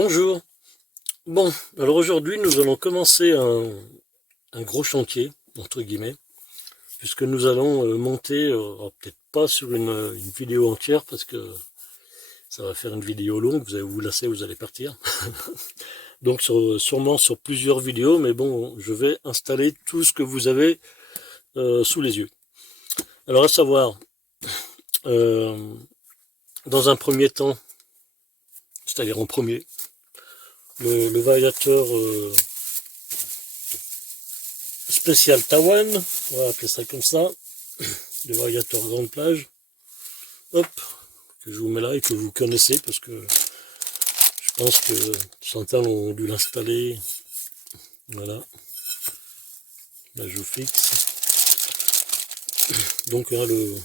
Bonjour. Bon, alors aujourd'hui nous allons commencer un gros chantier, entre guillemets, puisque nous allons monter, alors peut-être pas sur une vidéo entière, parce que ça va faire une vidéo longue, vous allez vous lasser, vous allez partir. Donc sûrement sur plusieurs vidéos, mais bon, je vais installer tout ce que vous avez sous les yeux. Alors à savoir, euh, dans un premier temps, c'est-à-dire en premier, le variateur spécial Tawane, on va appeler ça comme ça, le variateur grande plage, hop, que je vous mets là et que vous connaissez parce que je pense que certains ont dû l'installer. Voilà, là je vous fixe. Donc hein, le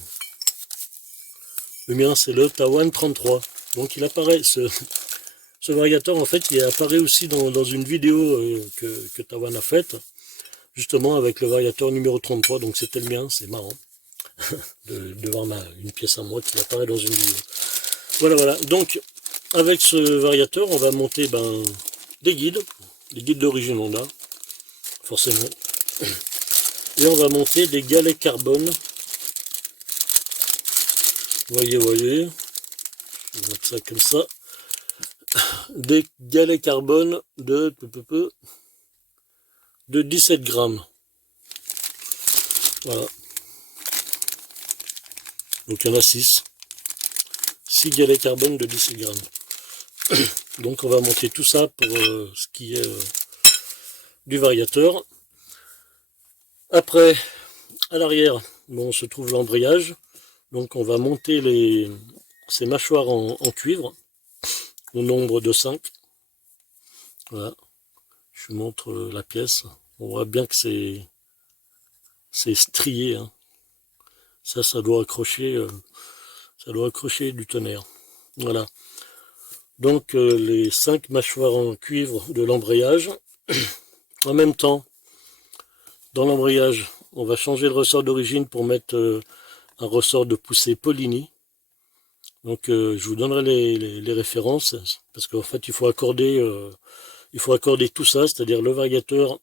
mien c'est le Tawane 33. Donc il apparaît, ce variateur en fait il apparaît aussi dans une vidéo que Tawane a faite, justement avec le variateur numéro 33, donc c'était le mien, c'est marrant de voir une pièce à moi qui apparaît dans une vidéo. Voilà, donc avec ce variateur on va monter des guides d'origine Honda, forcément, et on va monter des galets carbone. Voyez, je vais mettre ça comme ça, des galets carbone de 17 grammes. Voilà. Donc il y en a 6 galets carbone de 17 grammes. Donc on va monter tout ça pour ce qui est du variateur. Après, à l'arrière, bon, se trouve l'embrayage. Donc on va monter ces mâchoires en cuivre, au nombre de 5. Voilà. Je vous montre la pièce. On voit bien que c'est strié, hein. Ça doit accrocher du tonnerre. Voilà. Donc les 5 mâchoires en cuivre de l'embrayage. En même temps, dans l'embrayage, on va changer le ressort d'origine pour mettre un ressort de poussée Polini. Donc je vous donnerai les références, parce qu'en fait il faut accorder tout ça, c'est-à-dire le variateur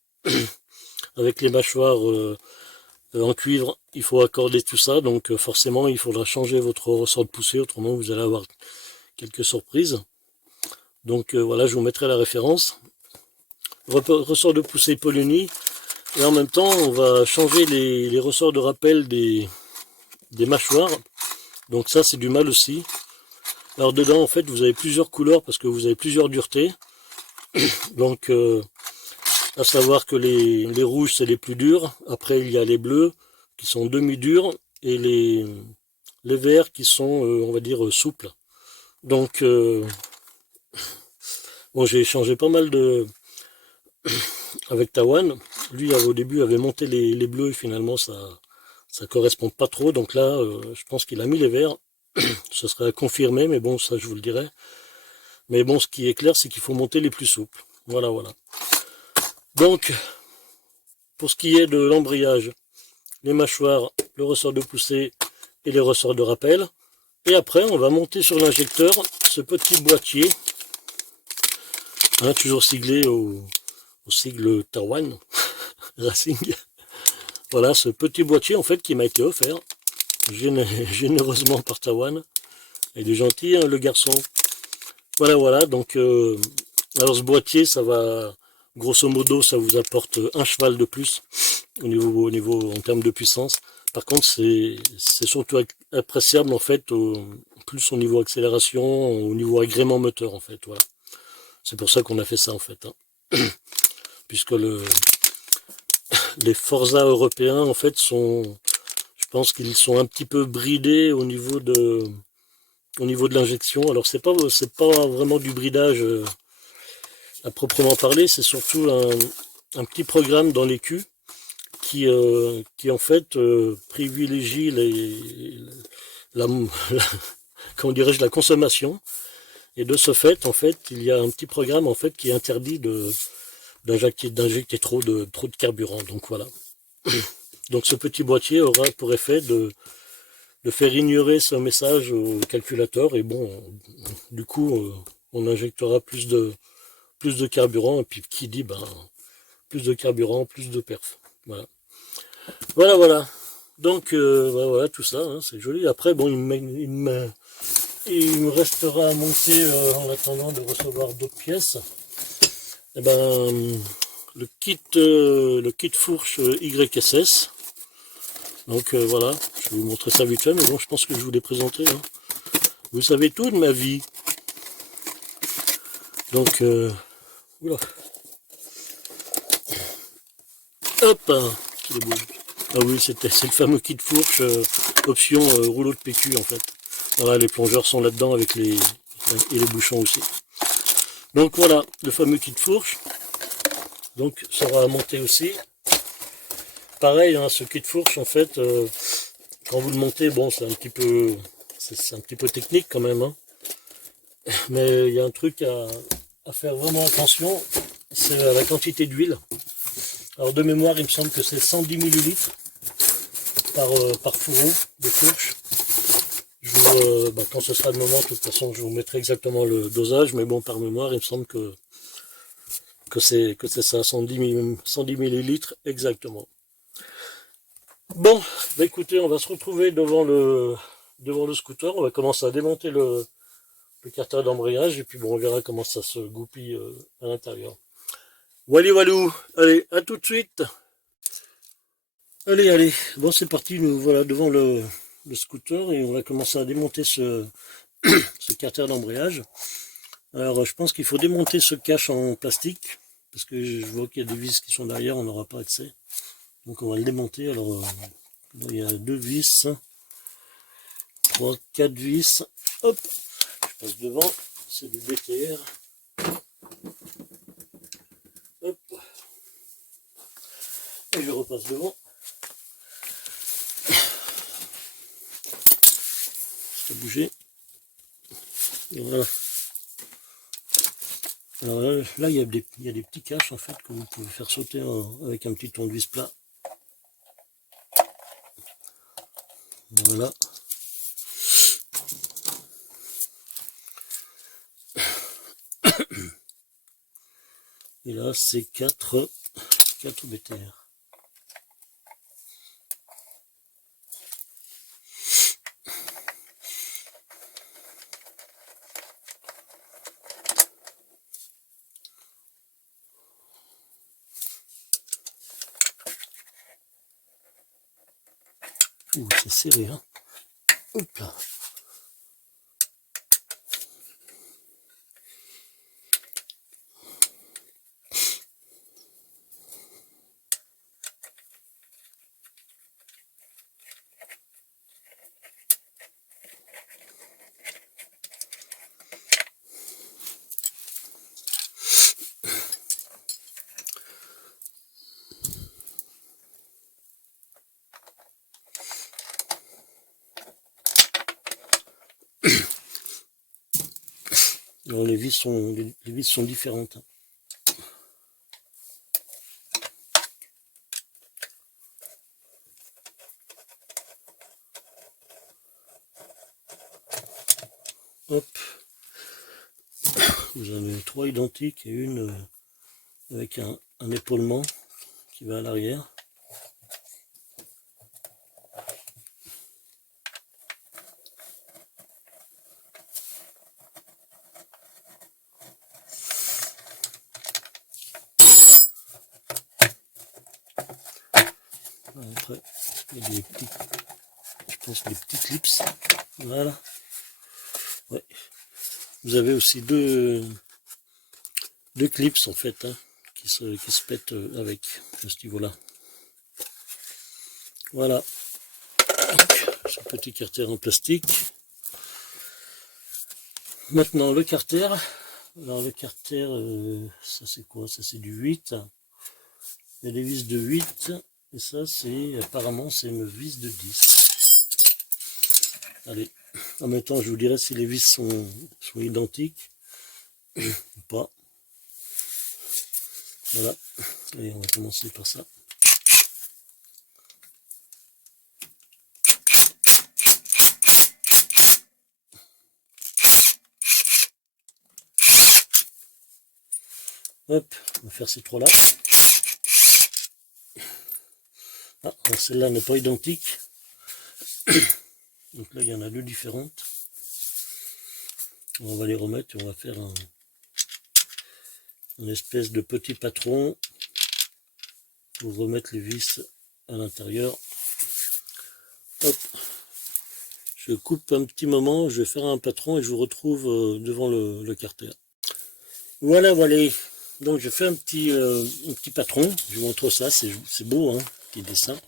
avec les mâchoires en cuivre, il faut accorder tout ça, donc forcément il faudra changer votre ressort de poussée, autrement vous allez avoir quelques surprises. Donc voilà, je vous mettrai la référence. Ressort de poussée Polini, et en même temps on va changer les ressorts de rappel des mâchoires. Donc ça c'est du mal aussi. Alors dedans en fait vous avez plusieurs couleurs parce que vous avez plusieurs duretés. Donc à savoir que les rouges c'est les plus durs. Après il y a les bleus qui sont demi-durs et les verts qui sont on va dire souples. Donc bon, j'ai échangé pas mal avec Tawane. Lui au début avait monté les bleus et finalement ça correspond pas trop. Donc là je pense qu'il a mis les verts. Ce serait à confirmer, mais bon, ça je vous le dirai. Mais bon, ce qui est clair, c'est qu'il faut monter les plus souples. Voilà. Donc, pour ce qui est de l'embrayage, les mâchoires, le ressort de poussée et les ressorts de rappel. Et après, on va monter sur l'injecteur ce petit boîtier, hein, toujours siglé au sigle Tawane Racing. Voilà, ce petit boîtier, en fait, qui m'a été offert généreusement par Tawane. Il est gentil, hein, le garçon. Voilà, donc alors ce boîtier, ça va, grosso modo, ça vous apporte un cheval de plus au niveau en termes de puissance. Par contre, c'est surtout appréciable en fait, plus au niveau accélération, au niveau agrément moteur en fait. Voilà. C'est pour ça qu'on a fait ça en fait, hein. Puisque les Forza européens en fait je pense qu'ils sont un petit peu bridés au niveau de l'injection. Alors c'est pas vraiment du bridage à proprement parler, c'est surtout un petit programme dans l'écu qui en fait privilégie comment dirais-je, la consommation, et de ce fait en fait il y a un petit programme en fait qui interdit d'injecter trop de carburant. Donc voilà. Donc ce petit boîtier aura pour effet de faire ignorer ce message au calculateur, et bon, du coup on injectera plus de carburant, et puis qui dit ben plus de carburant, plus de perf. Voilà. Voilà. Donc ben, voilà tout ça, hein, c'est joli. Après bon il me restera à monter en attendant de recevoir d'autres pièces. Et ben le kit fourche YSS. Donc voilà, je vais vous montrer ça vite fait, mais bon, je pense que je vous l'ai présenté. Hein. Vous savez tout de ma vie. Donc, oula. Hop, hein, ah oui, c'est le fameux kit fourche, option rouleau de PQ en fait. Voilà, les plongeurs sont là-dedans avec et les bouchons aussi. Donc voilà, le fameux kit fourche. Donc, sera à monter aussi. Pareil, hein, ce kit fourche, en fait, quand vous le montez, bon, c'est un petit peu technique quand même, hein. Mais il y a un truc à faire vraiment attention, c'est à la quantité d'huile. Alors de mémoire, il me semble que c'est 110 ml par fourreau de fourche. Quand ce sera le moment, de toute façon, je vous mettrai exactement le dosage, mais bon, par mémoire, il me semble que c'est ça, 110 ml exactement. Bon, bah écoutez, on va se retrouver devant le scooter, on va commencer à démonter le carter d'embrayage, et puis bon, on verra comment ça se goupille à l'intérieur. Walou, allez, à tout de suite. Allez, bon c'est parti, nous voilà devant le scooter, et on va commencer à démonter ce carter d'embrayage. Alors je pense qu'il faut démonter ce cache en plastique, parce que je vois qu'il y a des vis qui sont derrière, on n'aura pas accès. Donc on va le démonter. Alors il y a 2 vis, 3, 4 vis. Hop, je passe devant, c'est du BTR. Hop, et je repasse devant. Ça a bougé. Et voilà. Alors là, il y a des petits caches en fait que vous pouvez faire sauter avec un petit tournevis plat. Voilà. Et là, c'est 4 BTR. Ouh, c'est serré, hein. Hop là. Alors les vis sont différentes. Hop. Vous en avez 3 identiques et une avec un épaulement qui va à l'arrière. Après, il y a des petits, je pense des petits clips. Voilà. Ouais. Vous avez aussi deux clips en fait, hein, qui se pètent avec à ce niveau-là. Voilà. Ce petit carter en plastique. Maintenant le carter. Alors le carter, ça c'est quoi? Ça c'est du 8. Il y a des vis de 8. Et ça c'est apparemment c'est une vis de 10. Allez, en même temps je vous dirai si les vis sont identiques ou pas. Voilà. Allez, on va commencer par ça. Hop, on va faire ces trois là. Ah, celle-là n'est pas identique. Donc là, il y en a deux différentes. On va les remettre et on va faire une espèce de petit patron pour remettre les vis à l'intérieur. Hop. Je coupe un petit moment, je vais faire un patron et je vous retrouve devant le carter. Voilà, voilà. Donc je fais un petit patron, je vous montre ça, c'est beau, hein, petit dessin.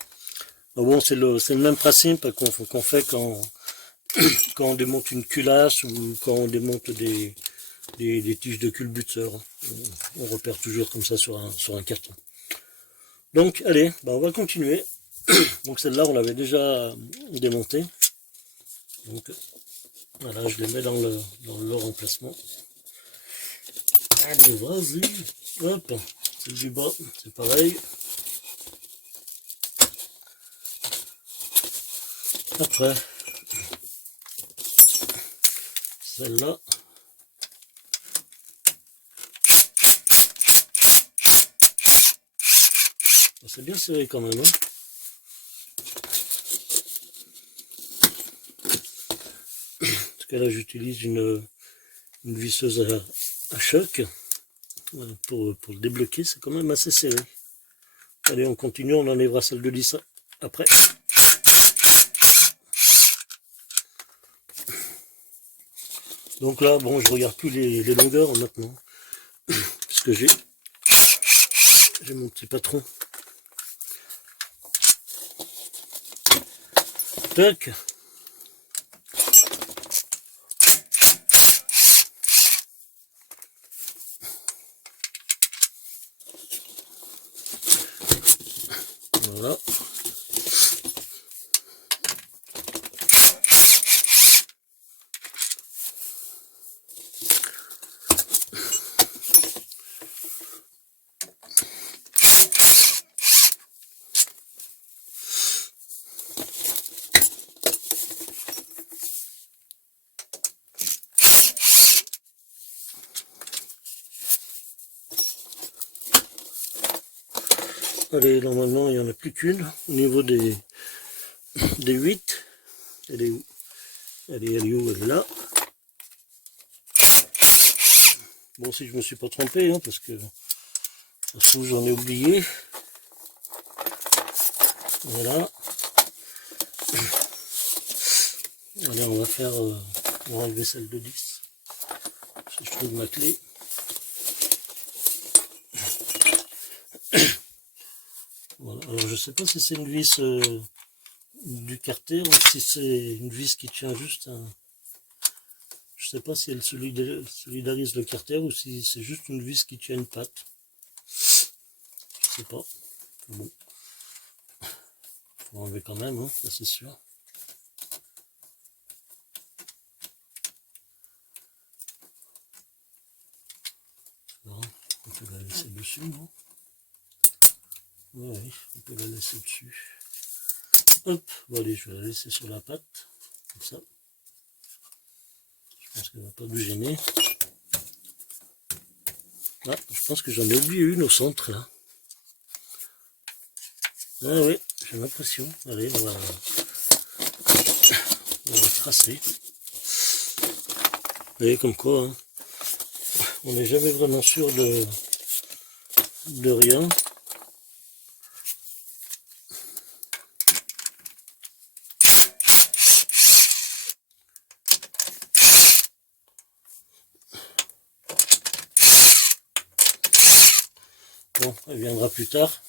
Bon, c'est le même principe qu'on fait quand on démonte une culasse ou quand on démonte des tiges de culbuteur. On repère toujours comme ça sur un carton. Donc allez, on va continuer. Donc celle-là on l'avait déjà démontée. Donc voilà, je les mets dans leur emplacement. Allez, vas-y. Hop, celle du bas, c'est pareil. Après, celle-là. C'est bien serré quand même. Hein. En tout cas là j'utilise une visseuse à choc pour le débloquer, c'est quand même assez serré. Allez, on continue, on enlèvera celle de 10 après. Donc là, bon, je regarde plus les longueurs maintenant, parce que j'ai mon petit patron. Tac. Voilà. Allez, normalement, il n'y en a plus qu'une. Au niveau des 8, elle est où? Elle est où? Elle est là. Bon, si je me suis pas trompé, hein, parce que ça se trouve, j'en ai oublié. Voilà. Allez, on va enlever celle de 10. Si je trouve ma clé. Voilà. Alors, je sais pas si c'est une vis du carter ou si c'est une vis qui tient juste un... Je sais pas si elle solidarise le carter ou si c'est juste une vis qui tient une patte. Je sais pas. Bon. Faut enlever quand même, hein, ça c'est sûr. Non, on peut la laisser dessus, non? Oui, on peut la laisser dessus. Hop, bon allez, je vais la laisser sur la patte, comme ça. Je pense qu'elle ne va pas nous gêner. Ah, je pense que j'en ai oublié une au centre, là. Ah oui, j'ai l'impression. Allez, on va tracer. Vous voyez comme quoi, hein, on n'est jamais vraiment sûr de rien. Bon, elle viendra plus tard.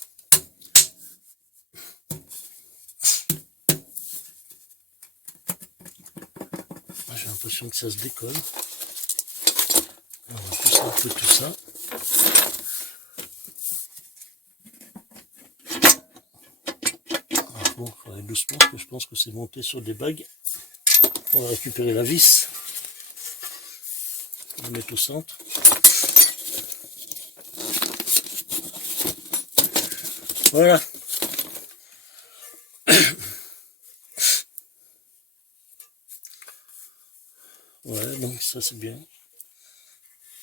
J'ai l'impression que ça se décolle. On va pousser un peu tout ça. Bon, il faut aller doucement parce que je pense que c'est monté sur des bagues. On va récupérer la vis. On va la mettre au centre. Voilà. Ouais, donc ça c'est bien.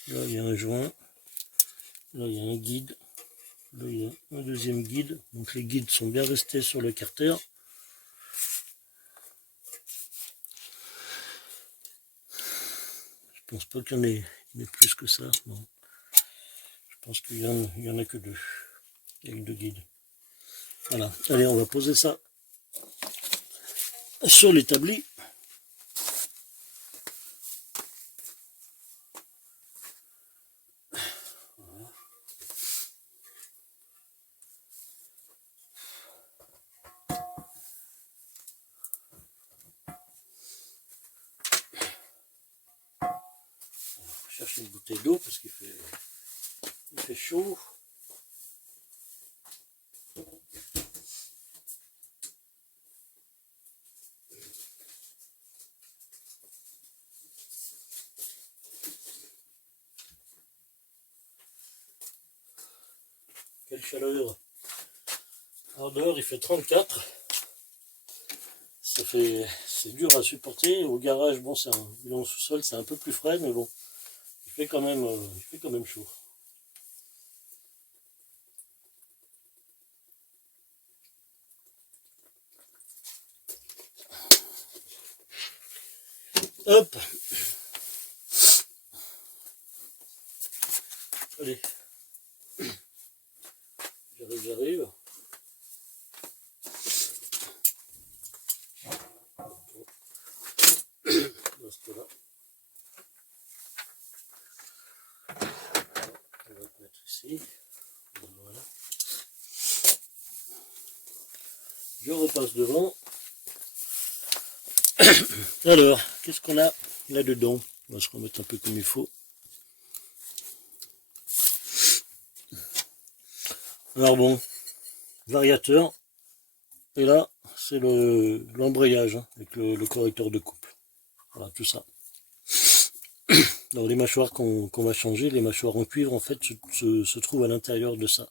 Là il y a un joint. Là il y a un guide. Là il y a un deuxième guide. Donc les guides sont bien restés sur le carter. Je pense pas qu'il y en ait plus que ça. Non. Je pense qu'il y en a que deux. Il y a que deux guides. Voilà. Allez, on va poser ça sur l'établi. Chercher une bouteille d'eau parce qu'il fait chaud. Quelle chaleur. Alors dehors il fait 34. C'est dur à supporter. Au garage, bon, dans le sous-sol, c'est un peu plus frais, mais bon, il fait quand même chaud. Hop. Allez. J'arrive. Là. On va te mettre ici. Voilà. Je repasse devant. Alors, qu'est-ce qu'on a là-dedans? On va se remettre un peu comme il faut. Alors bon, variateur. Et là, c'est l'embrayage avec le correcteur de couple. Voilà, tout ça. Donc les mâchoires qu'on va changer, les mâchoires en cuivre, en fait, se trouvent à l'intérieur de ça.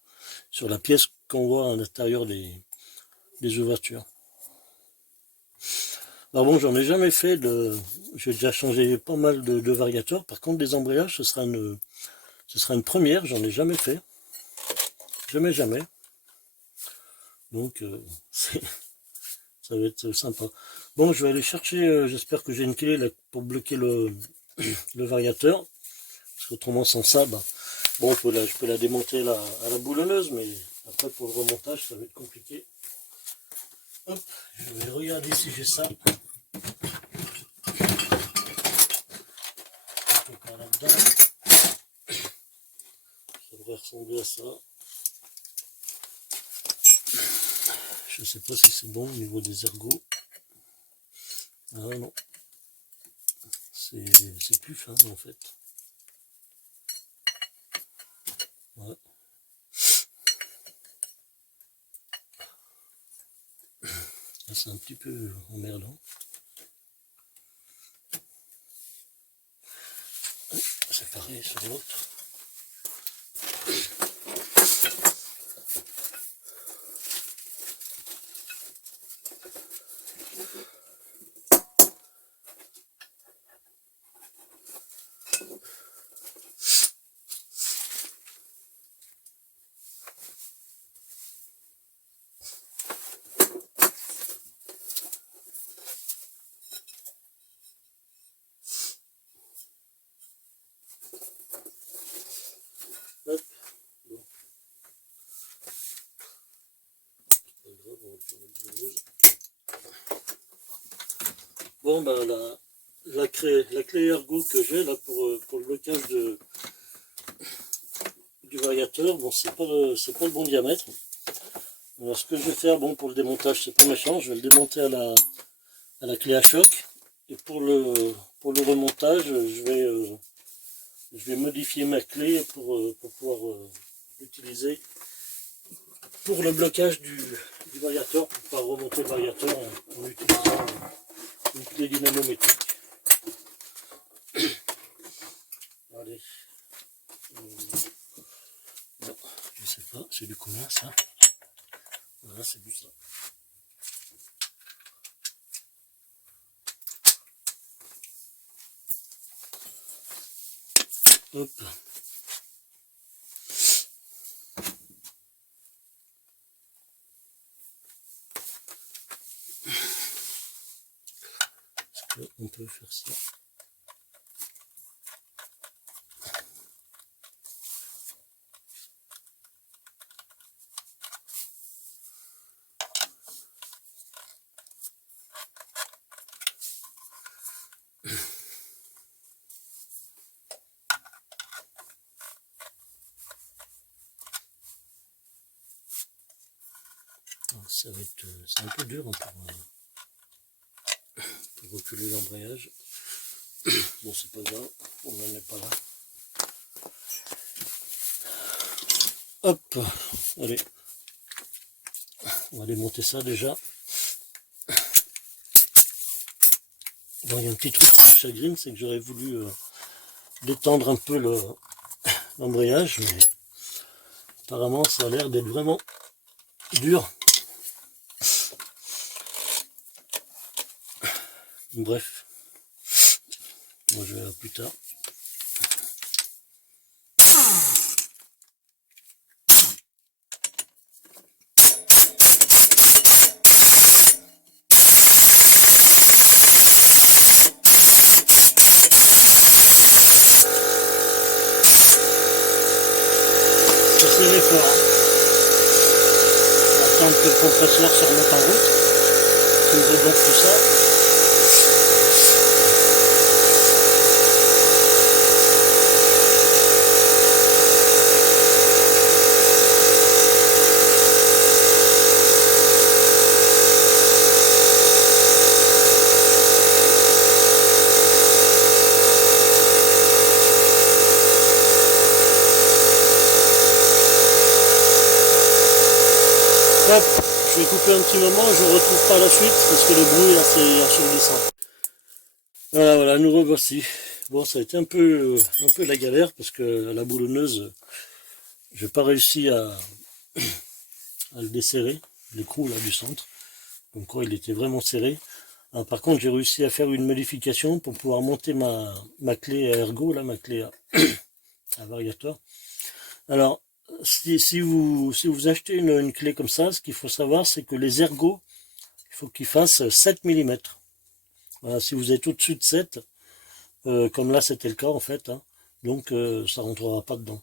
Sur la pièce qu'on voit à l'intérieur des ouvertures. Alors bon, j'en ai jamais fait j'ai déjà changé pas mal de variateurs. Par contre, des embrayages, ce sera une première, j'en ai jamais fait. Jamais. Donc, ça va être sympa. Bon, je vais aller chercher, j'espère que j'ai une clé là, pour bloquer le variateur. Parce qu'autrement, sans ça, bah, bon, je peux la démonter là, à la boulonneuse, mais après, pour le remontage, ça va être compliqué. Hop, je vais regarder si j'ai ça. Là-dedans. Ça devrait ressembler à ça. Je ne sais pas si c'est bon au niveau des ergots. Ah non. C'est plus fin en fait. Ouais. C'est un petit peu emmerdant. C'est pareil sur l'autre. Hop. Bon, ben la clé ergo que j'ai là pour le blocage du variateur, bon, c'est pas le bon diamètre. Alors ce que je vais faire, bon, pour le démontage, c'est pas méchant, je vais le démonter à la clé à choc. Et pour le remontage, je vais modifier ma clé pour pouvoir l'utiliser pour le blocage du variateur, pour pouvoir remonter le variateur en utilisant une clé dynamométrique. Allez. Non, je sais pas, c'est du combien ça? Voilà, c'est du ça. Hop. on peut faire ça. Ça va être, c'est un peu dur pour reculer l'embrayage. Bon, c'est pas grave, on n'en est pas là. Hop, allez, on va démonter ça déjà. Bon, il y a un petit truc qui me chagrine, c'est que j'aurais voulu détendre un peu l'embrayage, mais apparemment ça a l'air d'être vraiment dur. Bref, moi je verrai plus tard. C'est l'effort. On va attendre que le compresseur se remonte en route. On ouvre donc tout ça. Hop, je vais couper un petit moment, je ne retrouve pas la suite parce que le bruit là c'est assourdissant. Voilà, nous revoici. Bon, ça a été un peu la galère parce que à la boulonneuse, j'ai pas réussi à le desserrer, l'écrou là du centre. Donc quoi, il était vraiment serré. Alors, par contre, j'ai réussi à faire une modification pour pouvoir monter ma clé à ergot, là, ma clé à variateur. Alors, si vous achetez une clé comme ça, ce qu'il faut savoir, c'est que les ergots, il faut qu'ils fassent 7 mm. Voilà, si vous êtes au-dessus de 7, comme là c'était le cas en fait, hein, donc ça rentrera pas dedans.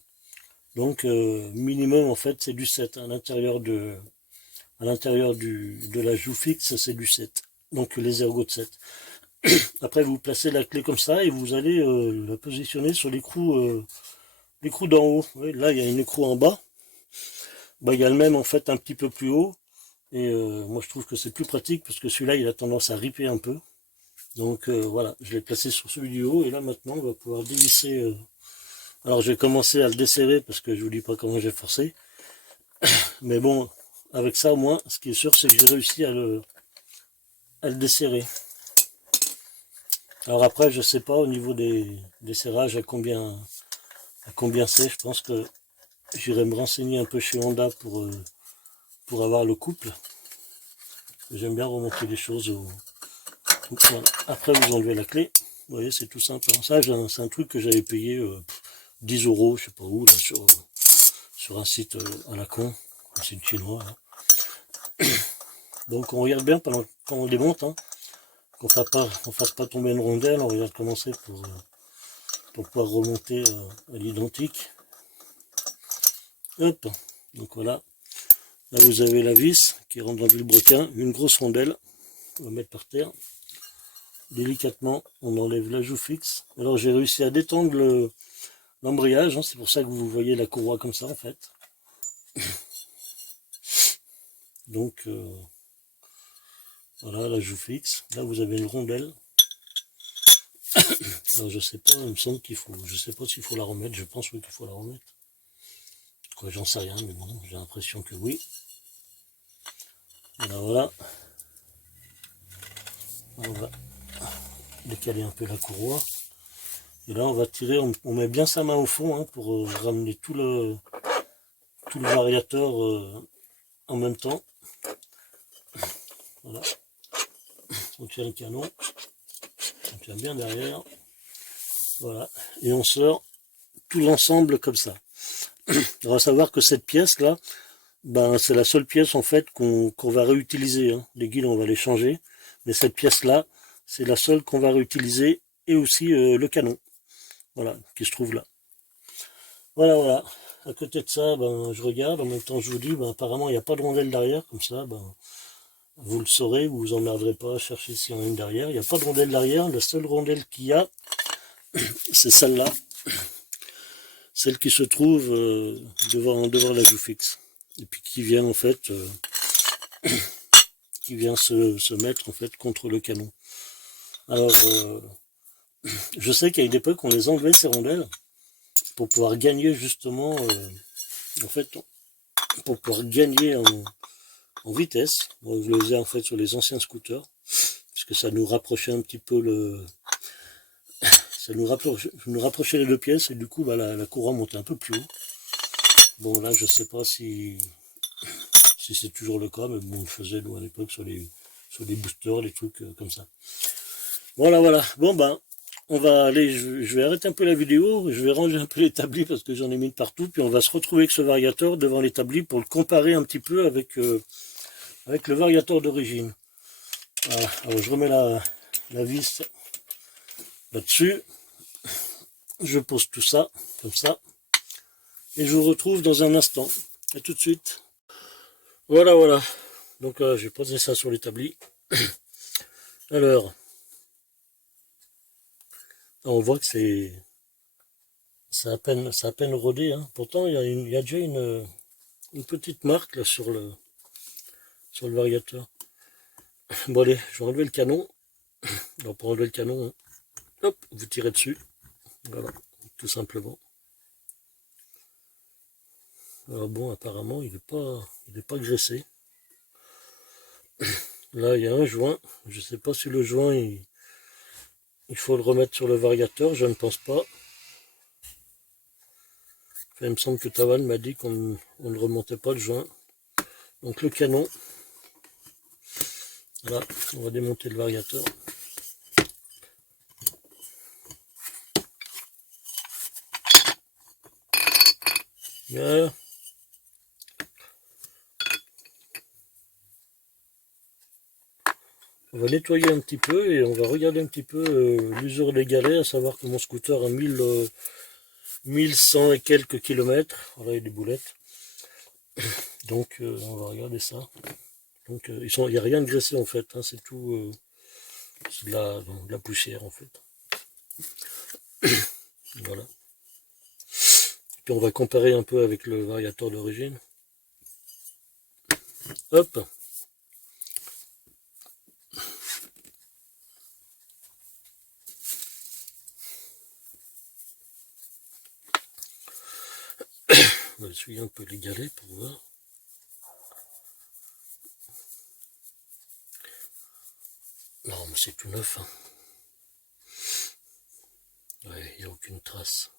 Donc minimum en fait c'est du 7. À l'intérieur de la joue fixe, c'est du 7. Donc les ergots de 7. Après vous placez la clé comme ça et vous allez la positionner sur l'écrou d'en haut. Oui, là il y a une écrou en bas. Bah, il y a le même en fait un petit peu plus haut. Et moi je trouve que c'est plus pratique parce que celui-là il a tendance à riper un peu. Donc voilà, je l'ai placé sur celui du haut et là maintenant on va pouvoir dévisser. Alors je vais commencer à le desserrer parce que je vous dis pas comment j'ai forcé. Mais bon, avec ça au moins, ce qui est sûr c'est que j'ai réussi à le desserrer. Alors après je sais pas au niveau des serrages à combien c'est. Je pense que j'irai me renseigner un peu chez Honda pour avoir le couple. J'aime bien remonter les choses au... Voilà. Après vous enlevez la clé, vous voyez c'est tout simple. Ça c'est un truc que j'avais payé 10 €, je sais pas où, là, sur un site à la con, un site chinois. Là. Donc on regarde bien pendant qu'on démonte, hein, qu'on fasse pas tomber une rondelle, on regarde comment c'est pour pouvoir remonter à l'identique. Hop, donc voilà. Là vous avez la vis qui rentre dans le vilebrequin, une grosse rondelle, on va mettre par terre. Délicatement, on enlève la joue fixe. Alors j'ai réussi à détendre l'embrayage, hein, c'est pour ça que vous voyez la courroie comme ça en fait. Donc voilà la joue fixe. Là vous avez une rondelle. Alors je sais pas, il me semble qu'il faut, je sais pas s'il faut la remettre, je pense oui qu'il faut la remettre. Quoi, j'en sais rien, mais bon, j'ai l'impression que oui. Alors voilà. On va décaler un peu la courroie. Et là on va tirer, on met bien sa main au fond hein, pour ramener tout le variateur en même temps. Voilà. On tient le canon. On tient bien derrière. Voilà. Et on sort tout l'ensemble comme ça. On va savoir que cette pièce là, ben, c'est la seule pièce en fait qu'on va réutiliser. Hein. Les guides on va les changer. Mais cette pièce là, c'est la seule qu'on va réutiliser, et aussi le canon, voilà, qui se trouve là. Voilà. À côté de ça, ben, je regarde, en même temps je vous dis, ben, apparemment il n'y a pas de rondelle derrière, comme ça, ben, vous le saurez, vous vous emmerderez pas à chercher s'il y en a une derrière. Il n'y a pas de rondelle derrière, la seule rondelle qu'il y a, c'est celle-là, celle qui se trouve devant la joue fixe, et puis qui vient en fait, qui vient se mettre en fait contre le canon. Alors, je sais qu'à une époque on les enlevait ces rondelles, pour pouvoir gagner justement, en fait, pour pouvoir gagner en vitesse. On le faisait en fait sur les anciens scooters, puisque ça nous rapprochait un petit peu ça nous rapprochait les deux pièces, et du coup bah, la courroie montait un peu plus haut. Bon là je sais pas si c'est toujours le cas, mais bon on le faisait nous à l'époque sur les boosters, les trucs comme ça. Voilà. Bon ben on va aller, je vais arrêter un peu la vidéo, je vais ranger un peu l'établi parce que j'en ai mis de partout, puis on va se retrouver avec ce variateur devant l'établi pour le comparer un petit peu avec le variateur d'origine. Voilà. Alors je remets la vis là-dessus, je pose tout ça, comme ça, et je vous retrouve dans un instant. À tout de suite. Voilà. Donc j'ai posé ça sur l'établi. Alors, on voit que c'est à peine rodé, hein. Pourtant il y a déjà une petite marque là sur le variateur. Bon allez, je vais enlever le canon. Alors pour enlever le canon, hein, hop, vous tirez dessus. Voilà, tout simplement. Alors bon, apparemment il est pas graissé. Là il y a un joint. Je sais pas si le joint il faut le remettre sur le variateur, je ne pense pas. Enfin, il me semble que Tavan m'a dit qu'on ne remontait pas le joint. Donc le canon. Là, on va démonter le variateur. Voilà. On va nettoyer un petit peu et on va regarder un petit peu l'usure des galets, à savoir que mon scooter a 1100 et quelques kilomètres. Voilà, il y a des boulettes. Donc on va regarder ça. Donc il n'y a rien de graissé en fait, hein, c'est tout c'est de la poussière en fait. Voilà. Puis on va comparer un peu avec le variateur d'origine. Hop. On va essuyer un peu les galets pour voir. Non, mais c'est tout neuf. Hein. Ouais, il n'y a aucune trace.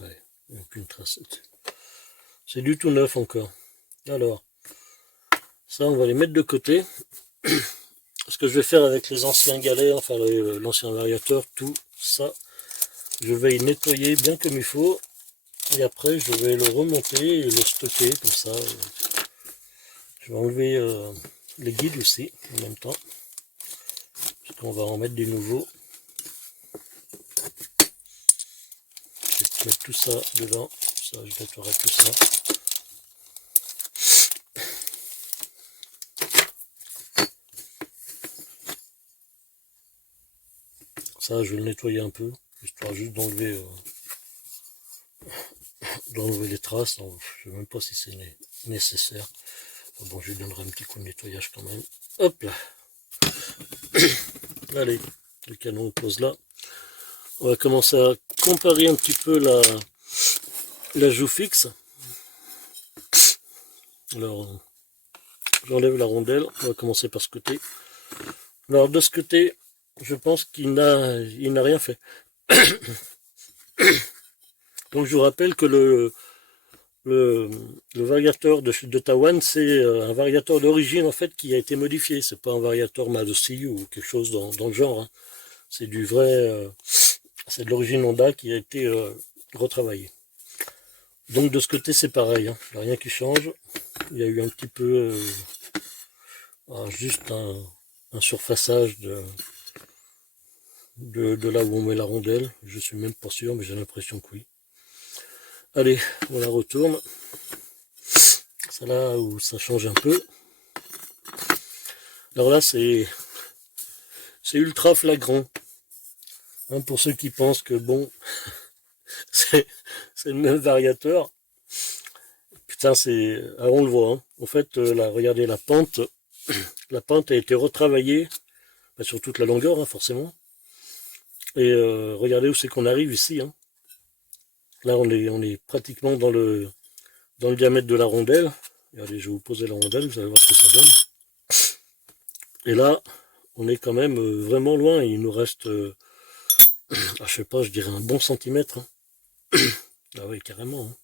Ouais, il n'y a aucune trace. C'est du tout neuf encore. Alors, ça on va les mettre de côté. Ce que je vais faire avec les anciens galets, enfin l'ancien variateur, tout ça, je vais y nettoyer bien comme il faut. Et après je vais le remonter et le stocker comme ça. Je vais enlever les guides aussi en même temps. Parce qu'on va en mettre des nouveaux. Je vais mettre tout ça dedans. Ça, je nettoierai tout ça. Ça, je vais le nettoyer un peu, histoire juste d'enlever les traces. Donc, je ne sais même pas si c'est nécessaire. Enfin, bon, je lui donnerai un petit coup de nettoyage quand même. Hop là. Allez, le canon on pose là. On va commencer à comparer un petit peu la joue fixe. Alors, j'enlève la rondelle. On va commencer par ce côté. Alors, de ce côté, je pense qu'il n'a rien fait. Donc, je vous rappelle que le variateur de Tavan, c'est un variateur d'origine en fait qui a été modifié. C'est pas un variateur Madosi ou quelque chose dans le genre. Hein. C'est du vrai, c'est de l'origine Honda qui a été retravaillé. Donc de ce côté c'est pareil, hein. Il n'y a rien qui change. il y a eu un petit peu juste un surfaçage de là où on met la rondelle. Je suis même pas sûr, mais j'ai l'impression que oui. Allez, on la retourne. C'est là où ça change un peu. Alors là, c'est ultra flagrant. Hein, pour ceux qui pensent que bon, c'est le même variateur. Putain, on le voit. Hein. En fait, là, regardez la pente. La pente a été retravaillée sur toute la longueur, hein, forcément. Et regardez où c'est qu'on arrive ici. Hein. Là, on est pratiquement dans le diamètre de la rondelle. Regardez, je vais vous poser la rondelle, vous allez voir ce que ça donne. Et là, on est quand même vraiment loin. Il nous reste, je sais pas, je dirais un bon centimètre. Hein. Ah oui, carrément. Hein.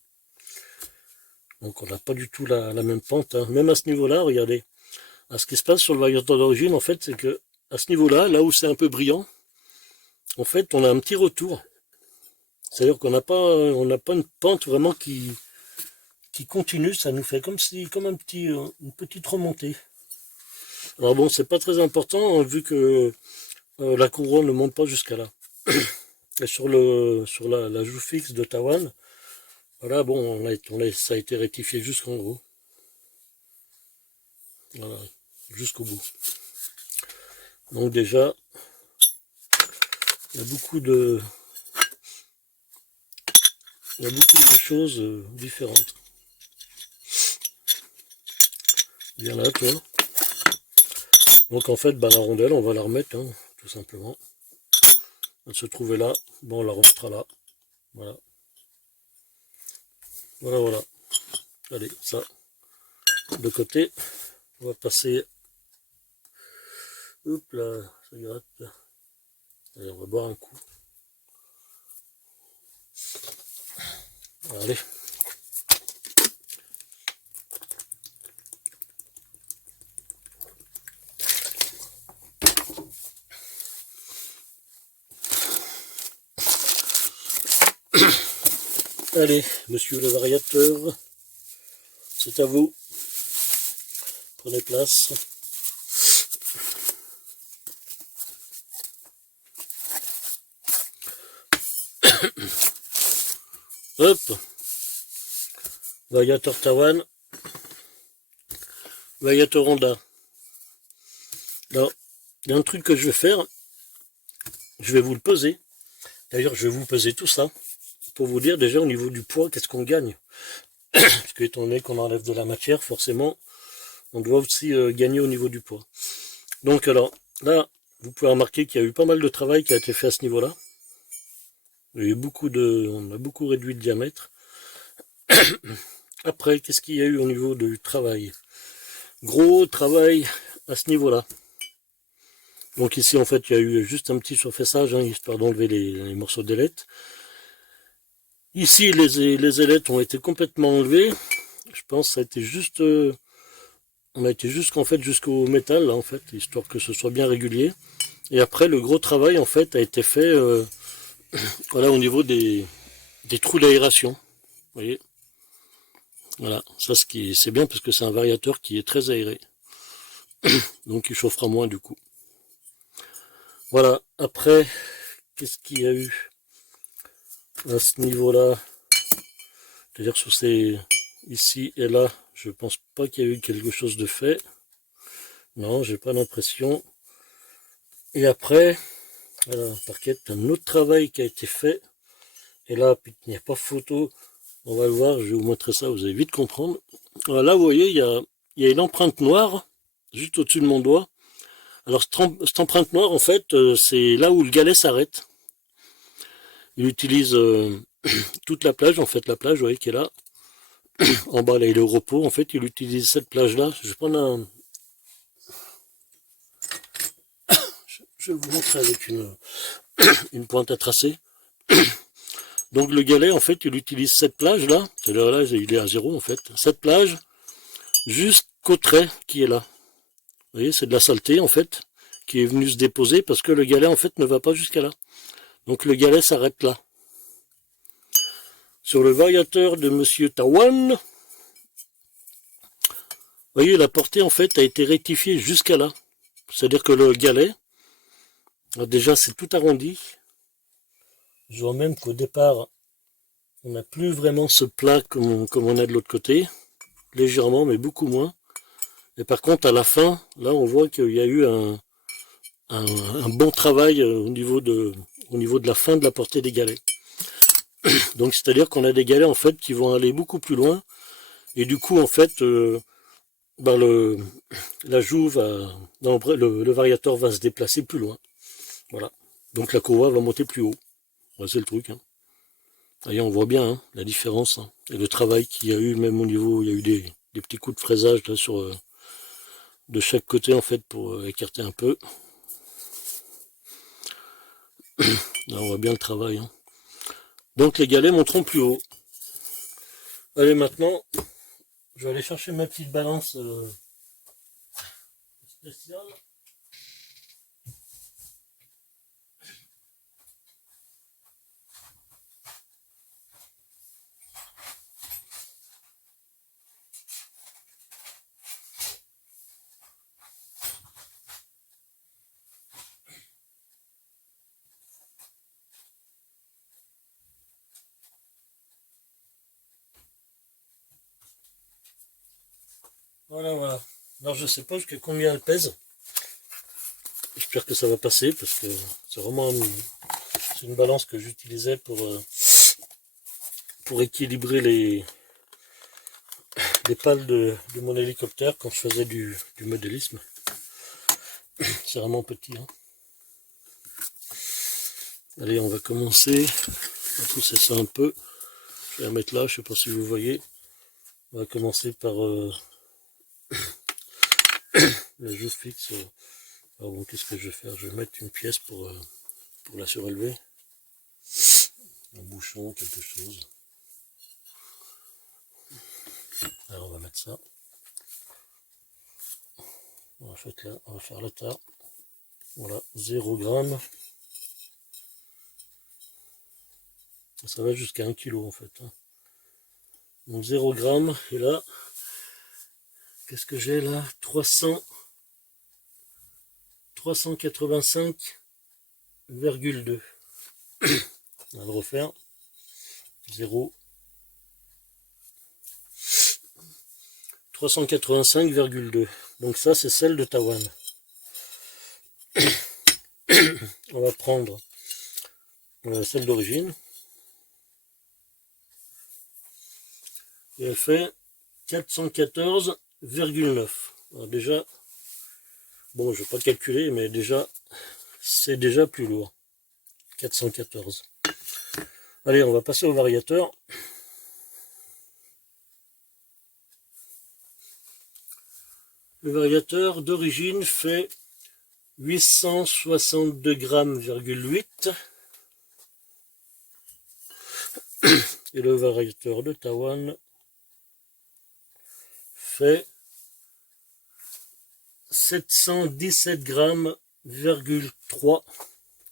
Donc on n'a pas du tout la même pente. Hein. Même à ce niveau-là, regardez. Ce qui se passe sur le variateur d'origine, en fait, c'est que à ce niveau-là, là où c'est un peu brillant, en fait, on a un petit retour. C'est-à-dire qu'on n'a pas une pente vraiment qui continue. Ça nous fait comme une petite remontée. Alors bon, c'est pas très important, hein, vu que la couronne ne monte pas jusqu'à là. Et sur la joue fixe de Tawane, voilà, bon, ça a été rectifié jusqu'en haut. Voilà, jusqu'au bout. Donc déjà, il y a beaucoup de choses différentes. Bien là, toi. Donc en fait, la rondelle, on va la remettre, hein, tout simplement. Elle se trouvait là, bon, on la remettra là. Voilà. Voilà, voilà. Allez, ça, de côté. On va passer. Hop là, ça gratte. Allez, on va boire un coup. Allez. Allez, monsieur le variateur, c'est à vous. Prenez place. Hop. Variateur Tawane. Variateur Honda. Alors, il y a un truc que je vais faire. Je vais vous le peser. D'ailleurs, je vais vous peser tout ça. Pour vous dire déjà au niveau du poids, qu'est-ce qu'on gagne. Parce que étant donné qu'on enlève de la matière, forcément, on doit aussi gagner au niveau du poids. Donc alors, là, vous pouvez remarquer qu'il y a eu pas mal de travail qui a été fait à ce niveau-là. Il y a eu on a beaucoup réduit le diamètre. Après, qu'est-ce qu'il y a eu au niveau du travail? Gros travail à ce niveau-là. Donc ici, en fait, il y a eu juste un petit surfaçage, hein, histoire d'enlever les morceaux d'ailettes. Ici, les ailettes ont été complètement enlevées. Je pense que ça a été juste... on a été jusqu'au métal, là, en fait, histoire que ce soit bien régulier. Et après, le gros travail, en fait, a été fait voilà, au niveau des trous d'aération. Vous voyez? Voilà, ça c'est bien parce que c'est un variateur qui est très aéré. Donc il chauffera moins du coup. Voilà, après, qu'est-ce qu'il y a eu à ce niveau-là? C'est-à-dire sur ici et là, je pense pas qu'il y a eu quelque chose de fait. Non, j'ai pas l'impression. Et après, voilà, parquet, un autre travail qui a été fait. Et là, il n'y a pas photo. On va le voir, je vais vous montrer ça, vous allez vite comprendre. Alors là, vous voyez, il y a une empreinte noire, juste au-dessus de mon doigt. Alors cette empreinte noire, en fait, c'est là où le galet s'arrête. Il utilise toute la plage, en fait, la plage, vous voyez, qui est là. En bas, là, il est au repos. En fait, il utilise cette plage-là. Je vais prendre je vais vous montrer avec une pointe à tracer. Donc le galet, en fait, il utilise cette plage-là. C'est-à-dire là, il est à 0, en fait. Cette plage, jusqu'au trait qui est là. Vous voyez, c'est de la saleté, en fait, qui est venue se déposer parce que le galet, en fait, ne va pas jusqu'à là. Donc le galet s'arrête là. Sur le variateur de Monsieur Tawane, voyez, la portée en fait a été rectifiée jusqu'à là. C'est-à-dire que le galet, déjà c'est tout arrondi. Je vois même qu'au départ, on n'a plus vraiment ce plat comme on a de l'autre côté. Légèrement, mais beaucoup moins. Et par contre, à la fin, là, on voit qu'il y a eu un bon travail au niveau de la fin de la portée des galets. Donc, c'est-à-dire qu'on a des galets, en fait, qui vont aller beaucoup plus loin. Et du coup, en fait, la joue va, le variateur va se déplacer plus loin. Voilà. Donc, la courroie va monter plus haut. Ouais, c'est le truc, hein. D'ailleurs, on voit bien hein, la différence hein, et le travail qu'il y a eu, même au niveau, il y a eu des petits coups de fraisage là sur de chaque côté en fait pour écarter un peu. Là, on voit bien le travail. Hein. Donc les galets monteront plus haut. Allez, maintenant, je vais aller chercher ma petite balance spéciale. Voilà, voilà. Alors je sais pas jusqu'à combien elle pèse. J'espère que ça va passer parce que c'est vraiment une balance que j'utilisais pour équilibrer les pales de mon hélicoptère quand je faisais du modélisme. C'est vraiment petit. Hein. Allez, on va commencer à pousser ça un peu. Je vais la mettre là, je sais pas si vous voyez. On va commencer par la joue fixe. Alors bon, qu'est-ce que je vais faire? Je vais mettre une pièce pour la surélever. Un bouchon, quelque chose. Alors on va mettre ça. On va faire la tare. Voilà, 0 g. Ça va jusqu'à 1 kg en fait. Hein. Donc 0 g. Et là, qu'est-ce que j'ai là? 385,2. On va le refaire. 0. 385,2. Donc ça, c'est celle de Taïwan. On va prendre celle d'origine. Et elle fait 414,9. Alors déjà, bon, je ne vais pas calculer, mais déjà, c'est déjà plus lourd. 414. Allez, on va passer au variateur. Le variateur d'origine fait 862 grammes,8. Et le variateur de Taïwan fait 717 grammes,3.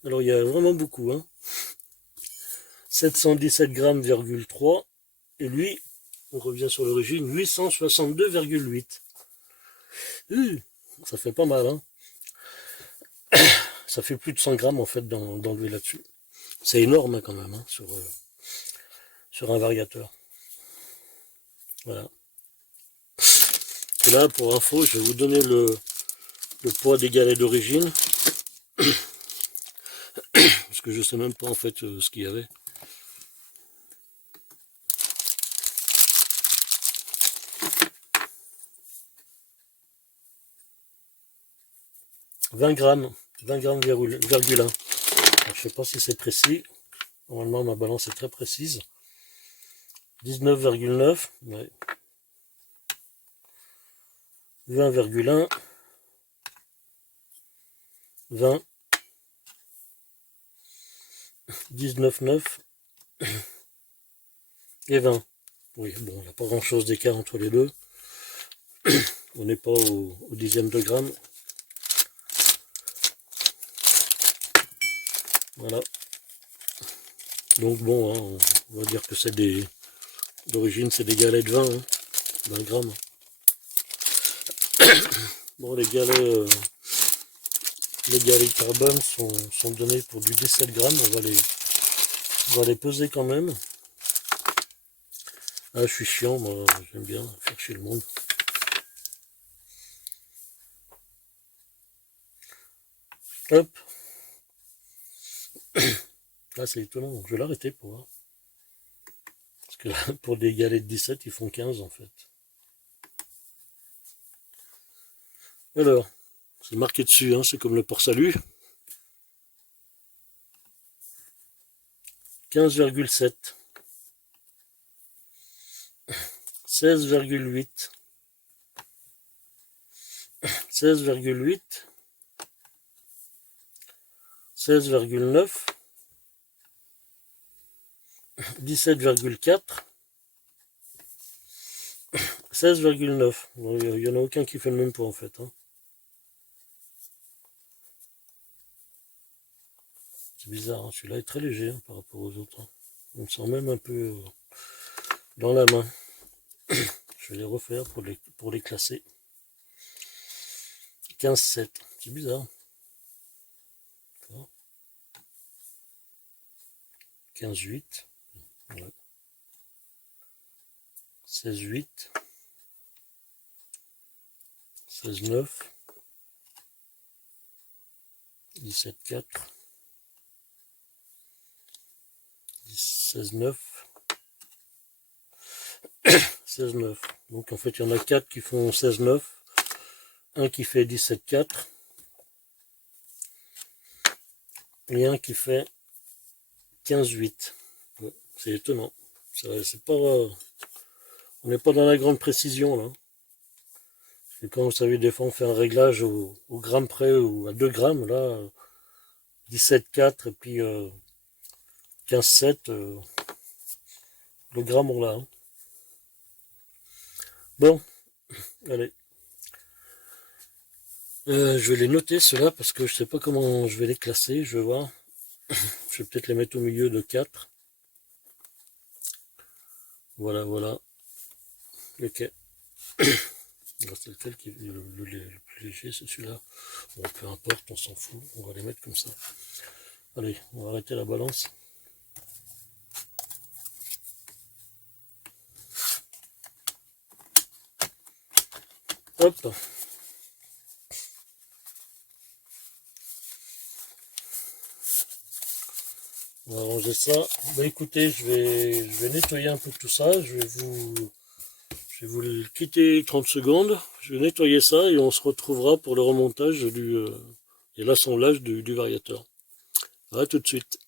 Alors il y a vraiment beaucoup, hein. 717 grammes,3. Et lui, on revient sur l'origine, 862,8. Ça fait pas mal, hein. Ça fait plus de 100 grammes en fait d'enlever là-dessus. C'est énorme hein, quand même hein, sur un variateur. Voilà. Et là, pour info, je vais vous donner le poids des galets d'origine. Parce que je sais même pas en fait ce qu'il y avait. « 20 grammes, 20 grammes,1. Je sais pas si c'est précis. Normalement, ma balance est très précise. 19,9. Ouais. 20,1. 20. 19,9. Et 20. Oui, bon, il n'y a pas grand chose d'écart entre les deux. On n'est pas au dixième de gramme. Voilà. Donc bon, hein, on va dire que c'est d'origine c'est des galets de 20, hein, 20 grammes. Bon, les galets carbone sont donnés pour du 17 grammes. On va les peser quand même. Ah, je suis chiant, moi, j'aime bien faire chier le monde. Hop. Là, c'est étonnant. Je vais l'arrêter pour voir. Parce que là, pour des galets de 17, ils font 15 en fait. Alors, c'est marqué dessus, hein, c'est comme le port-salut. 15,7. 16,8. 16,8. 16,9. 17,4. 16,9. Il n'y en a aucun qui fait le même poids en fait. Hein. C'est bizarre, hein. Celui-là est très léger hein, par rapport aux autres. Hein. On le sent même un peu dans la main. Je vais les refaire pour les classer. 15,7. C'est bizarre. 15,8. Ouais. 16,8. 16,9. 17,4. 16,9. 16,9. Donc en fait il y en a 4 qui font 16,9. Un qui fait 17,4. Et un qui fait 15,8. Ouais, c'est étonnant. C'est pas, on n'est pas dans la grande précision là. Et quand vous savez, des fois on fait un réglage au gramme près ou à 2 grammes, là 17,4 et puis 15,7, le gramme on l'a. Hein. Bon, allez. Je vais les noter ceux-là parce que je sais pas comment je vais les classer, je vais voir. Je vais peut-être les mettre au milieu de 4. Voilà, voilà. Ok. C'est lequel qui est le plus léger, c'est celui-là. Bon, peu importe, on s'en fout, on va les mettre comme ça. Allez, on va arrêter la balance. Hop. On va ranger ça. Bah écoutez, je vais nettoyer un peu tout ça. Je vais vous le quitter 30 secondes. Je vais nettoyer ça et on se retrouvera pour le remontage et l'assemblage du variateur. À tout de suite.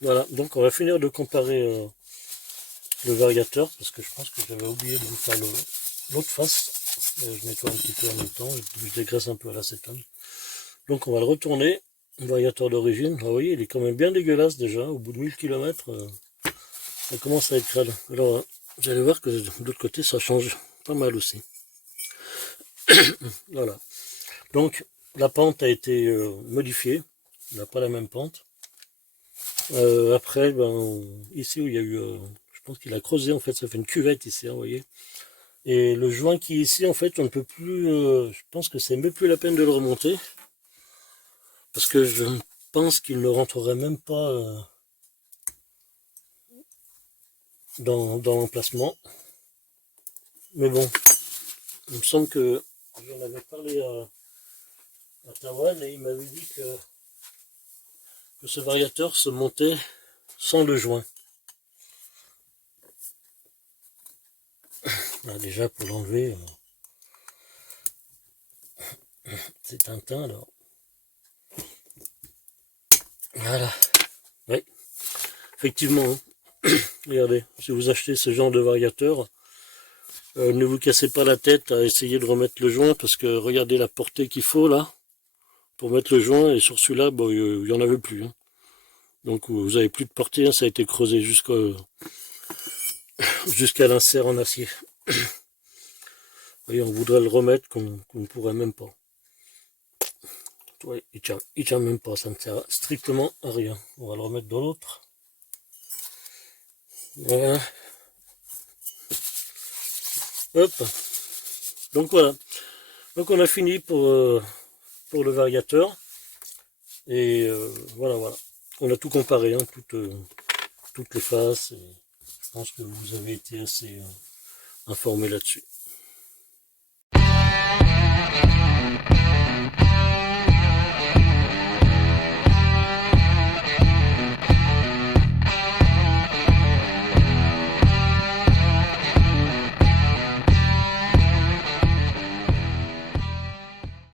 Voilà, donc on va finir de comparer le variateur parce que je pense que j'avais oublié de vous faire l'autre face. Je nettoie un petit peu en même temps, je dégraisse un peu à l'acétone. Donc on va le retourner, le variateur d'origine. Ah, vous voyez, il est quand même bien dégueulasse déjà, au bout de 1000 km, ça commence à être crade. Alors vous allez voir que de l'autre côté ça change pas mal aussi. Voilà. Donc la pente a été modifiée, il n'a pas la même pente. Après, ici où il y a eu, je pense qu'il a creusé, en fait, ça fait une cuvette ici, hein, vous voyez. Et le joint qui est ici, en fait, on ne peut plus, je pense que c'est même plus la peine de le remonter. Parce que je pense qu'il ne rentrerait même pas dans l'emplacement. Mais bon, il me semble que j'en avais parlé à Tawan et il m'avait dit que ce variateur se montait sans le joint. Là, déjà pour l'enlever, c'est Tintin alors. Voilà. Oui, effectivement. Hein. Regardez, si vous achetez ce genre de variateur, ne vous cassez pas la tête à essayer de remettre le joint parce que regardez la portée qu'il faut là pour mettre le joint et sur celui-là, bon, il n'y en avait plus. Hein. Donc vous avez plus de portée, hein, ça a été creusé jusqu'à l'insert en acier. Et on voudrait le remettre qu'on ne pourrait même pas. Ouais, il tient même pas, ça ne sert strictement à rien. On va le remettre dans l'autre. Voilà. Hop. Donc voilà. Donc on a fini pour le variateur. Et voilà, voilà. On a tout comparé, hein, toutes les faces. Et je pense que vous avez été assez informés là-dessus.